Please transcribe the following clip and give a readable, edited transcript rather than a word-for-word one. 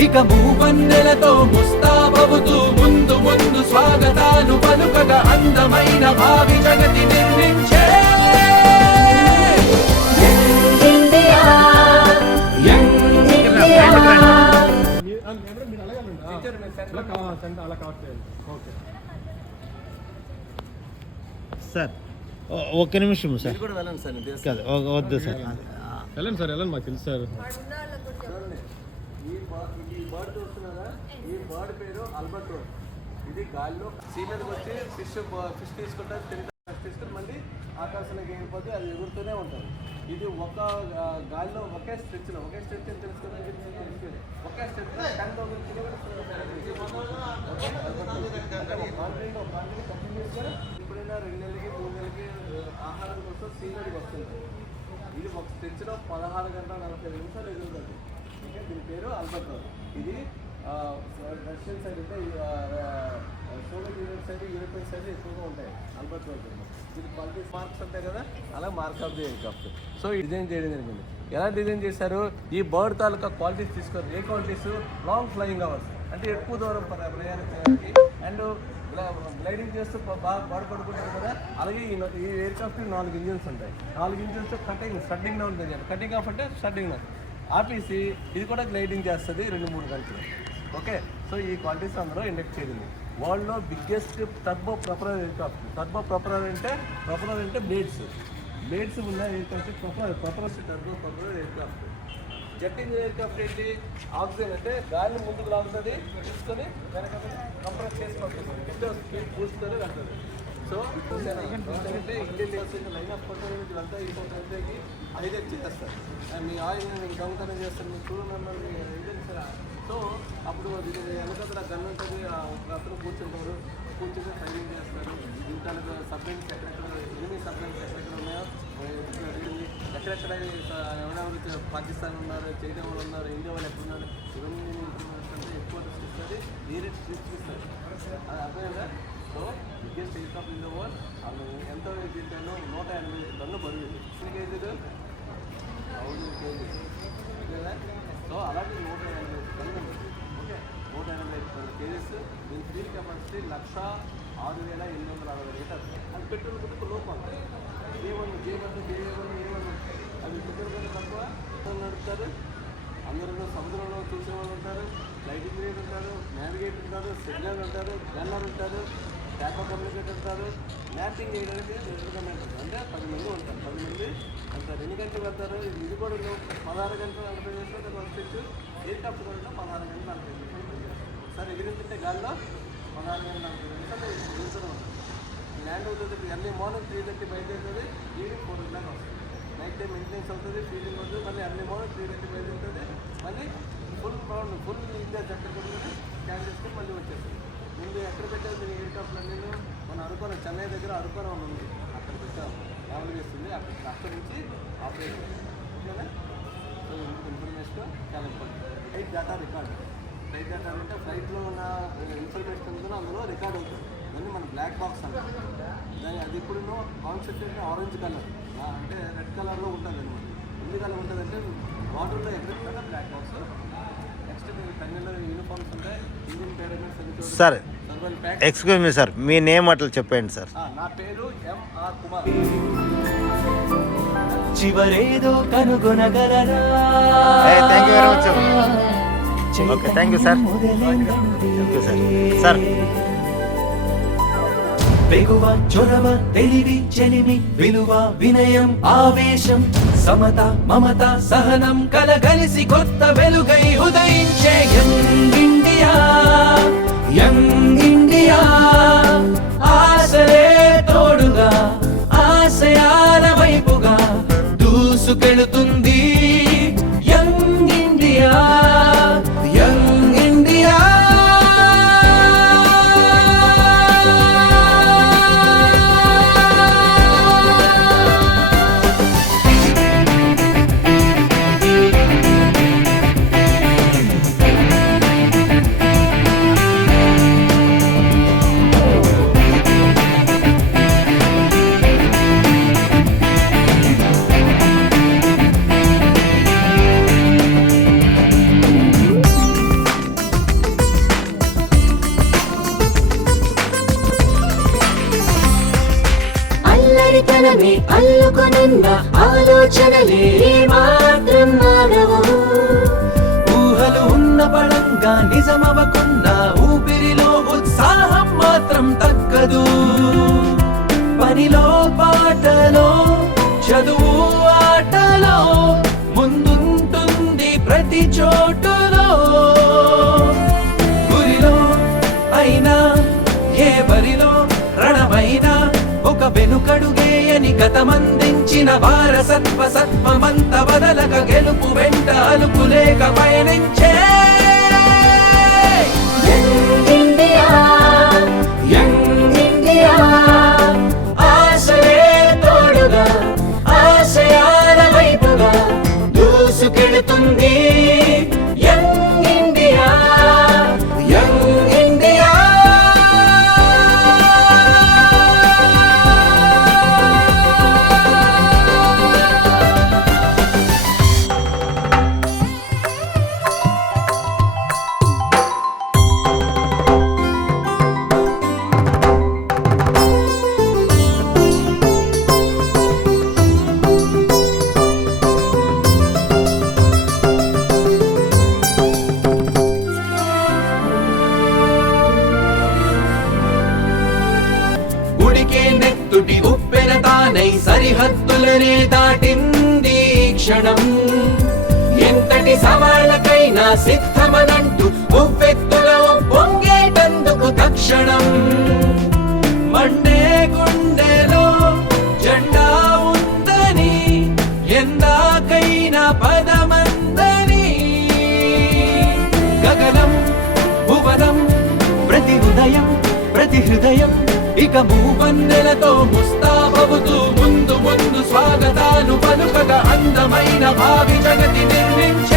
ఇక మూవన్నెలతో ముస్తాబవుతూ ముందు ముందు స్వాగతాలు పలుకగా అందమైన భావి జగతి నిర్మించే సార్ ఒక్క నిమిషం సార్ కాదు వద్దు సార్ వెళ్ళండి సార్ వెళ్ళండి మాకు తెలుసు సార్. ఈ బర్డ్ చూస్తున్నారా, ఈ బర్డ్ పేరు ఆల్బర్టోన్. ఇది గాల్లో సీ మీదకి వచ్చి ఫిష్ తీసుకుంటారు, తీసుకుని మళ్ళీ ఆకాశంలోకి వెళ్ళిపోతే అది ఎగురుతూనే ఉంటుంది. ఇది ఒక గాల్లో ఒకే స్ట్రెచ్లో ఒకే స్ట్రెచ్ అని తెలుసుకుని ఒకే స్ట్రెచ్ 10,000 కిలోమీటర్స్ కంటిన్యూస్గా ఎప్పుడైనా 2 నెలలకి 3 నెలలకి ఆహారం కోసం సీ మీదకి వస్తుంది. ఇది ఒక స్ట్రెచ్లో 16 గంటల 45 నిమిషాలు ఎదుగుతుంది. ఓకే, దీని పేరు ఆల్బర్టోన్. ఇది రష్యన్ సైడ్ అంటే Soviet union side, European side ఎక్కువగా ఉంటాయి ఆల్బర్టోన్. ఇది క్వాలిటీ మార్క్స్ ఉంటాయి కదా, అలా mark of the aircraft. So design చేయడం జరిగింది. ఎలా డిజైన్ చేశారు? ఈ బర్డ్ తాలూకా క్వాలిటీస్ తీసుకోరు. ఏ క్వాలిటీస్? లాంగ్ ఫ్లయింగ్ అవర్స్, అంటే ఎక్కువ దూరం ప్రయాణం చేయడానికి, అండ్ గ్లైడింగ్ చేస్తూ బాగా పడుకుంటారు కదా. అలాగే ఈ ఎయిర్క్రాఫ్ట్ 4 ఇంజిన్స్ ఉంటాయి. 4 ఇంజిన్స్ స్టడ్డింగ్ డౌన్ చేయాలి. కటింగ్ ఆఫ్ అంటే స్టడ్డింగ్ డౌన్ ఆపేసి ఇది కూడా గ్లైడింగ్ చేస్తుంది 2-3 గంటలు. ఓకే, సో ఈ క్వాలిటీస్ అందులో ఇండెక్ట్ చేయండి. వరల్డ్లో biggest turbo propeller aircraft. Turbo propeller అంటే బ్లేడ్స్ ఉన్న aircraft propeller turbo propeller aircraft. Jet engine aircraft ఏంటి? ఆక్సిజన్ అంటే గాలిని ముందుకు లాగుతుంది, తీసుకొని వెనక కంప్రెస్ చేసి పడుతుంది, స్పీడ్ బూస్ట్తోనే వెళ్తుంది. సో అంటే ఇండియన్ లైన్ ఆఫ్ కంట్రోల్ ఇదంతా ఈ ఫోటోకి హైజెక్ చేస్తారు. మీ ఆయిల్ దొంగతనం చేస్తారు, మీ చూడమన్నారు సార్. సో అప్పుడు వెనకక్కడ గన్ ఉంటుంది, అతను కూర్చుంటారు, కూర్చుని ఫైరింగ్ చేస్తారు. ఇంకా సబ్మెరీన్స్ ఎక్కడెక్కడ ఎనిమిది సబ్మెరీన్స్ ఎక్కడెక్కడ ఉన్నాయో ఎక్కడెక్కడ ఎవరెవరు పాకిస్తాన్ ఉన్నారు, చైనా వాళ్ళు ఉన్నారు, ఇండియా వాళ్ళు ఎక్కడున్నారు, ఇవన్నీ అంటే ఎక్కువ ఇస్తుంది, వేరే ఇస్తారు. అది అర్థమైందా? So biggest aircraft in the world. వాళ్ళు ఎంత తింటానో 180 టన్నులు బరువు. ఎన్ని కేజీలు? 1000 కేజీలు. సో అలాగే 180 టన్నులు. Okay, 180 kgs. దీని ఫ్యూల్ కెపాసిటీ 1,06,860 లీటర్స్. అది పెట్రోల్ కూడా లోపల J1 అవి పెట్రోల్ కూడా తక్కువ నడుపుతారు. అందరూ సముద్రంలో చూసేవాళ్ళు ఉంటారు, ఫ్లైట్ ఇంజనీర్ ఉంటారు, నావిగేటర్ ఉంటారు, సిగ్నల్ ఉంటారు, గన్నర్ ఉంటారు, డేటా కమ్యూనికేటర్ ఉంటారు. మ్యాపింగ్ చేయడానికి అంటే 10 మంది ఉంటారు. 10 మంది అంటారు. ఎన్ని గంటలు వెళ్తారు? ఇది కూడా 16 గంటలు 40 నిమిషాలు పంపించు. ఎయిర్క్రాఫ్ట్ కూడా 16 గంటలు 40 నిమిషాలు పనిచేస్తారు. ఒకసారి ఎగిరిందంటే గాల్లో 16 గంటల 40 నిమిషాలు నిల్చొని ఉంటుంది. ల్యాండ్ అవుతుంది ఎర్లీ మార్నింగ్ 3:30 బయలుదేరుతుంది, ఈవినింగ్ 4 o'clock వస్తుంది. నైట్ టైం మెయింటెనెన్స్ అవుతుంది, ఫీలింగ్ అవుతుంది. మళ్ళీ ఎర్లీ మార్నింగ్ 3:30 బయలుదేరుతుంది, మళ్ళీ ఫుల్ ఇండియా చక్కర్ కొట్టుకొని క్యాన్ చేసుకొని మళ్ళీ వచ్చేస్తుంది. ముందు ఎక్కడ పెట్టారు మీరు ఎయిర్క్రాఫ్ట్ అన్నీ? మనం అనుకోను చెన్నై దగ్గర అనుకోవడం ఉంది, అక్కడ పెట్టాము. ట్రావెల్ చేస్తుంది, అక్కడి నుంచి ఆపరేషన్. ఓకేనా? సో ఇన్ఫర్మేషన్ చాలా important. Flight data record. Flight data అంటే ఫ్లైట్లో ఉన్న ఇన్ఫర్మేషన్ ఉందో అందులో రికార్డ్ అవుతుంది. దాన్ని మన బ్లాక్ బాక్స్ అంటాం. దాని అది ఇప్పుడు కాన్సెప్ట్ అంటే ఆరెంజ్ కలర్, అంటే రెడ్ కలర్లో ఉంటుంది అనమాట. ఎందుకు అలా ఉంటుందంటే వాటర్లో ఎక్కడ బ్లాక్ బాక్స్. నెక్స్ట్ టన్నెల్లో యూనిఫామ్స్ ఉంటాయి, Indian pyramids. Sir excuse me sir, మీ నేమ్ అట్లా చెప్పండి సార్. నా పేరు M.R. కుమార్. చివరేదో కనుగొనగలరా? Thank you very much. Okay, thank you sir. Sir వెగువ, చొరవ, తెలివి, చెలిమి, విలువ, వినయం, ఆవేశం, సమత, మమత, సహనం కలగలిసి కొత్త వెలుగై ఉదయించే యంగ్ ఇండియా, యంగ్ ఇండియా. ఆశలే తోడుగా, ఆశయాల వైపుగా దూసుకెళుతుంది యంగ్ ఇండియా, యంగ్ ఇండియా. అల్లుకొనున్న ఆలోచనలే మాత్రం మారవు. ఊహలు ఉన్న బలంగా నిజమవకున్నా ఊపిరిలో ఉత్సాహం మాత్రం తగ్గదు. పనిలో పాటలో చదువు ఆటలో ముందుంటుంది ప్రతి చోటులో. గురిలో అయినా ఏ బరిలో రణమైనా ఒక వెనుకడుగేయని గతమందించిన వారసత్వ సత్వమంత బదలక గెలుపు వెంట అలుపులేక పయనించే యంగ్ ఇండియా, యంగ్ ఇండియా. ఆశలే తోడుగా ఆశయాల వైపుగా దూసుకెడుతుంది యంగ్ ఇండియా, యంగ్ ఇండియా. ఉడికే నెత్తుటి ఉప్పెన తానై సరిహద్దులనే దాటింది ఈ క్షణం. ఎంతటి సవాళ్ళకైనా సిద్ధమనంటూ ఉవ్వెత్తులో పొంగేటందుకు తక్షణం. మండే గుండెలో జెండా ఉందని ఎందాకైనా పదమందని. గగనం భువనం ప్రతి ఉదయం ప్రతి హృదయం ఇక మూవన్నెలతో ముస్తాబవుతూ ముందు ముందు స్వాగతాలు పలుకగా అందమైన భావి జగతి నిర్మించ